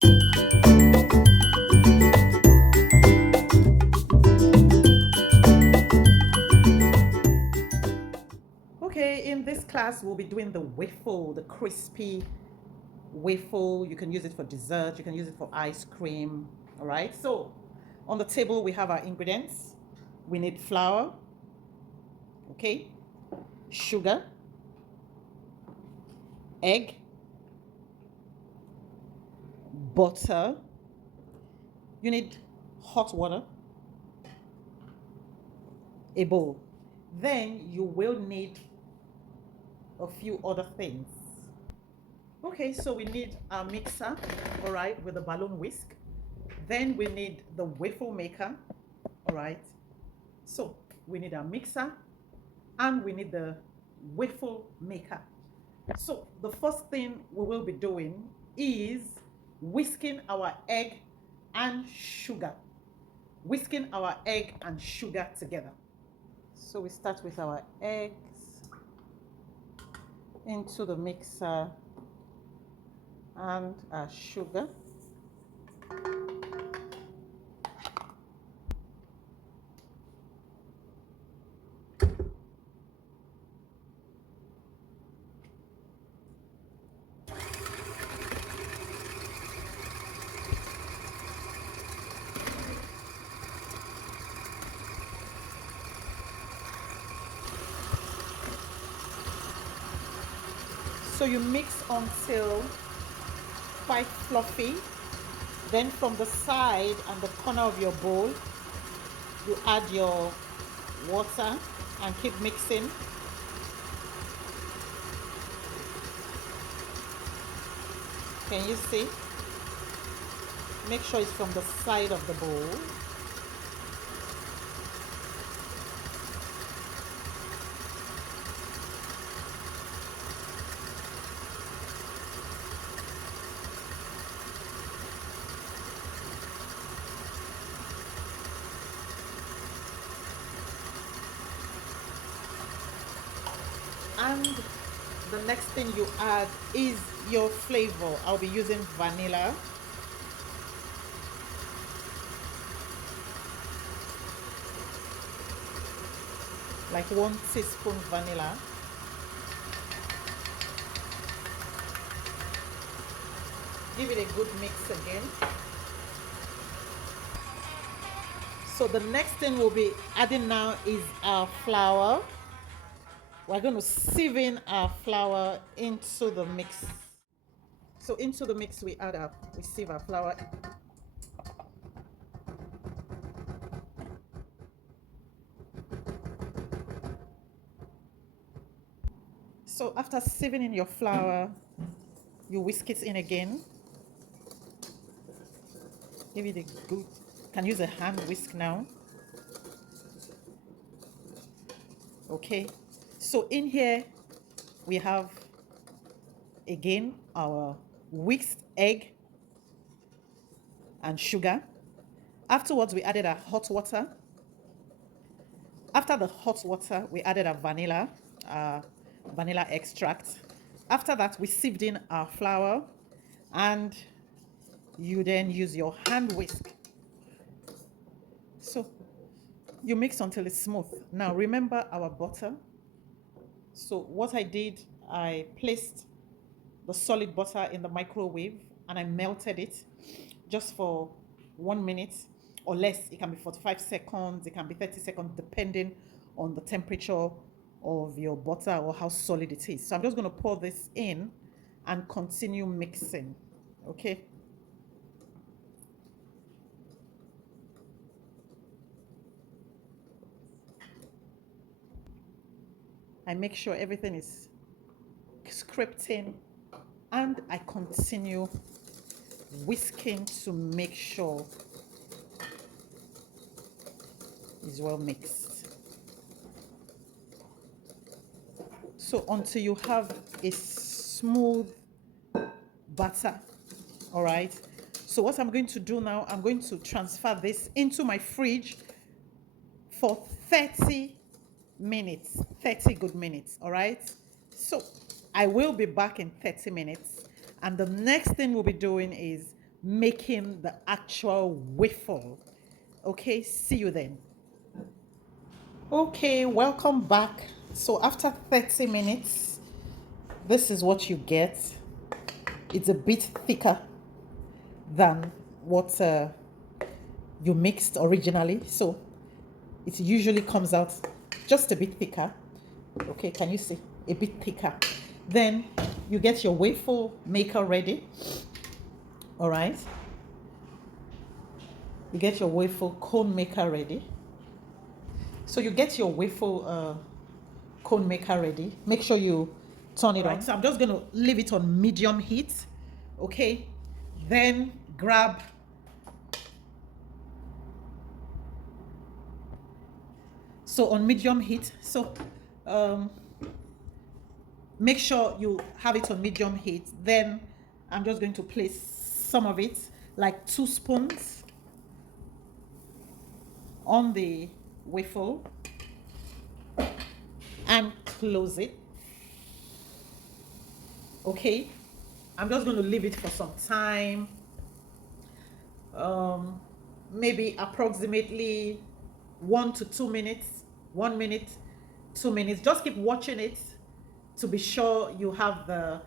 Okay, in this class, we'll be doing the waffle, the crispy waffle. You can use it for dessert, you can use it for ice cream. All right, so on the table, we have our ingredients. We need flour, okay, sugar, egg, butter. You need hot water, a bowl. Then you will need a few other things. Okay, so we need a mixer, all right, with a balloon whisk. Then we need the waffle maker, all right. So we need a mixer and we need the waffle maker. So the first thing we will be doing is whisking our egg and sugar. Whisking our egg and sugar together. So we start with our eggs into the mixer and our sugar. So you mix until quite fluffy. Then from the side and the corner of your bowl, you add your water and keep mixing. Can you see? Make sure it's from the side of the bowl. And the next thing you add is your flavor. I'll be using vanilla. Like 1 teaspoon vanilla. Give it a good mix again. So the next thing we'll be adding now is our flour. We're going to sieve in our flour into the mix. So into the mix we sieve our flour. So after sieving in your flour, you whisk it in again. Give it a good, can use a hand whisk now. Okay, so in here we have again our whisked egg and sugar. Afterwards we added our hot water. After the hot water we added our vanilla extract. After that we sieved in our flour and you then use your hand whisk. So you mix until it's smooth. Now remember our butter. So what I did, I placed the solid butter in the microwave and I melted it just for 1 minute or less. It can be 45 seconds, it can be 30 seconds, depending on the temperature of your butter or how solid it is. So I'm just going to pour this in and continue mixing. Okay. I make sure everything is scripting and I continue whisking to make sure it's well mixed. So until you have a smooth batter, all right. So what I'm going to do now, I'm going to transfer this into my fridge for 30 minutes, 30 good minutes, all right. So I will be back in 30 minutes and the next thing we'll be doing is making the actual waffle. Okay, see you then. Okay, welcome back. So after 30 minutes, this is what you get. It's a bit thicker than what you mixed originally. So it usually comes out just a bit thicker. Okay, can you see? A bit thicker. Then you get your waffle maker ready. All right. You get your waffle cone maker ready. So you get your waffle cone maker ready. Make sure you turn it on. So I'm just going to leave it on medium heat. Okay. Then grab on medium heat. So make sure you have it on medium heat. Then I'm just going to place some of it, like 2 spoons, on the waffle and close it. Okay, I'm just going to leave it for some time, maybe approximately 1 to 2 minutes. 1 minute, 2 minutes. Just keep watching it to be sure you have the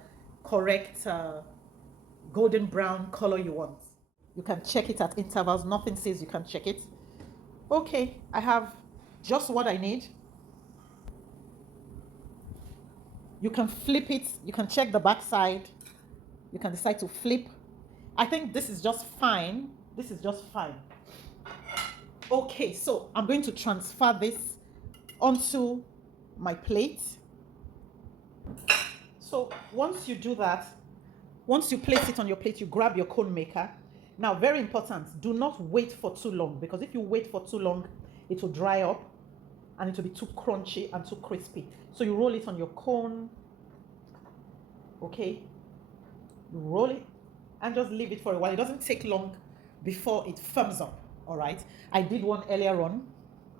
correct golden brown color you want. You can check it at intervals. Nothing says you can check it. Okay, I have just what I need. You can flip it. You can check the back side. You can decide to flip. I think this is just fine. This is just fine. Okay, so I'm going to transfer this onto my plate. So once you do that, once you place it on your plate, you grab your cone maker. Now, very important, do not wait for too long, because if you wait for too long, it will dry up and it will be too crunchy and too crispy. So you roll it on your cone. Okay, you roll it and just leave it for a while. It doesn't take long before it firms up. All right, I did one earlier on.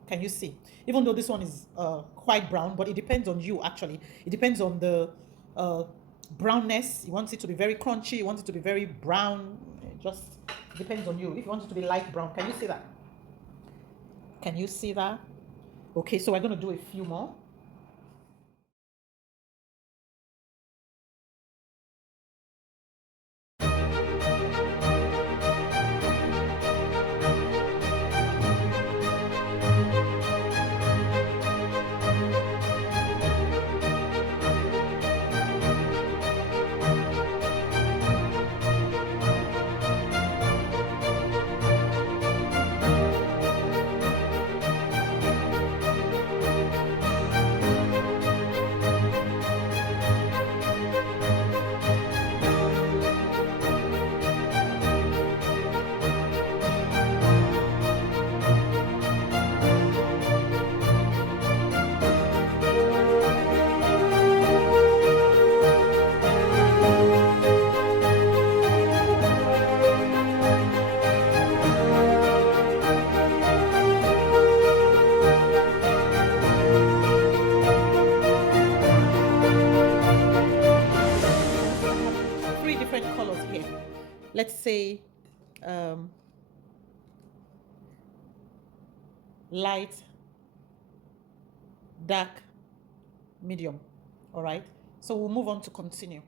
Can you see? Even though this one is quite brown, but it depends on you. Actually, it depends on the brownness. You want it to be very crunchy, you want it to be very brown. It just depends on you. If you want it to be light brown, can you see that? Can you see that? Okay, so we're going to do a few more. Let's say light, dark, medium. All right, so we'll move on to continue.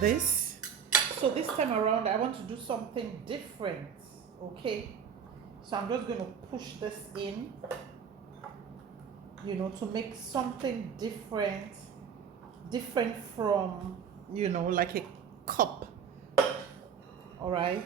This. So this time around, I want to do something different. Okay, so I'm just going to push this in, to make something different from, like a cup. All right.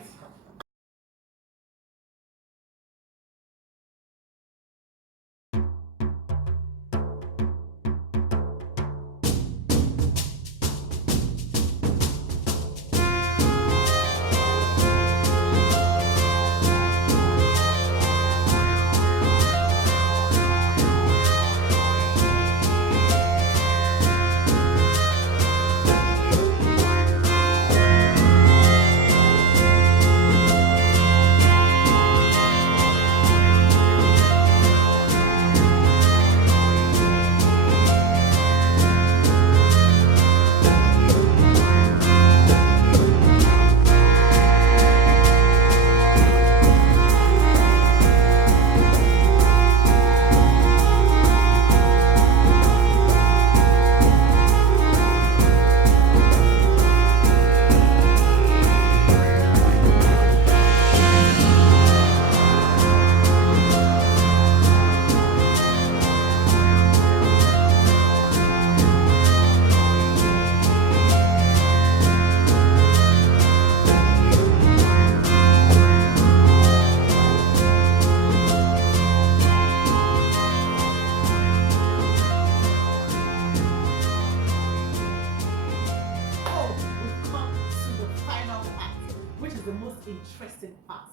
interesting part.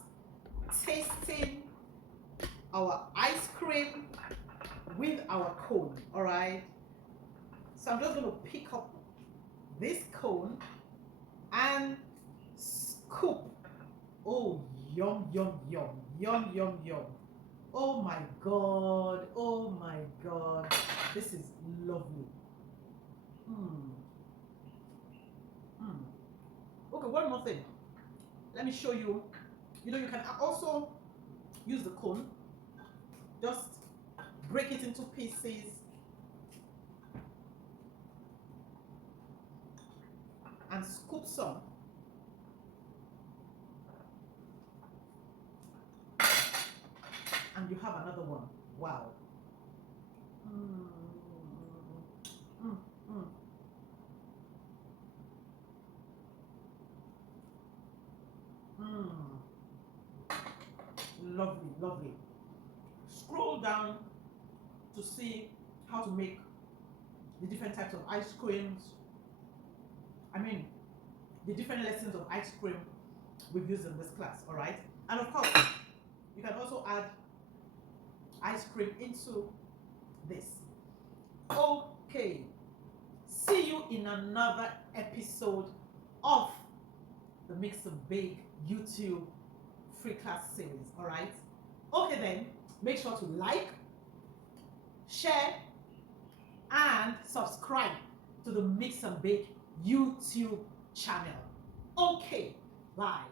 Tasting our ice cream with our cone, all right? So I'm just going to pick up this cone and scoop. Oh, yum, yum, yum, yum, yum, yum. Oh my God, oh my God. This is lovely. Okay, one more thing. Let me show you. You know, you can also use the cone. Just break it into pieces and scoop some. And you have another one. Wow. Lovely, lovely. Scroll down to see how to make the different types of ice creams. I mean, the different lessons of ice cream we've used in this class, all right? And of course, you can also add ice cream into this. Okay, see you in another episode of the Mix and Bake YouTube free class series, all right? Okay then, make sure to like, share, and subscribe to the Mix and Bake YouTube channel. Okay, bye.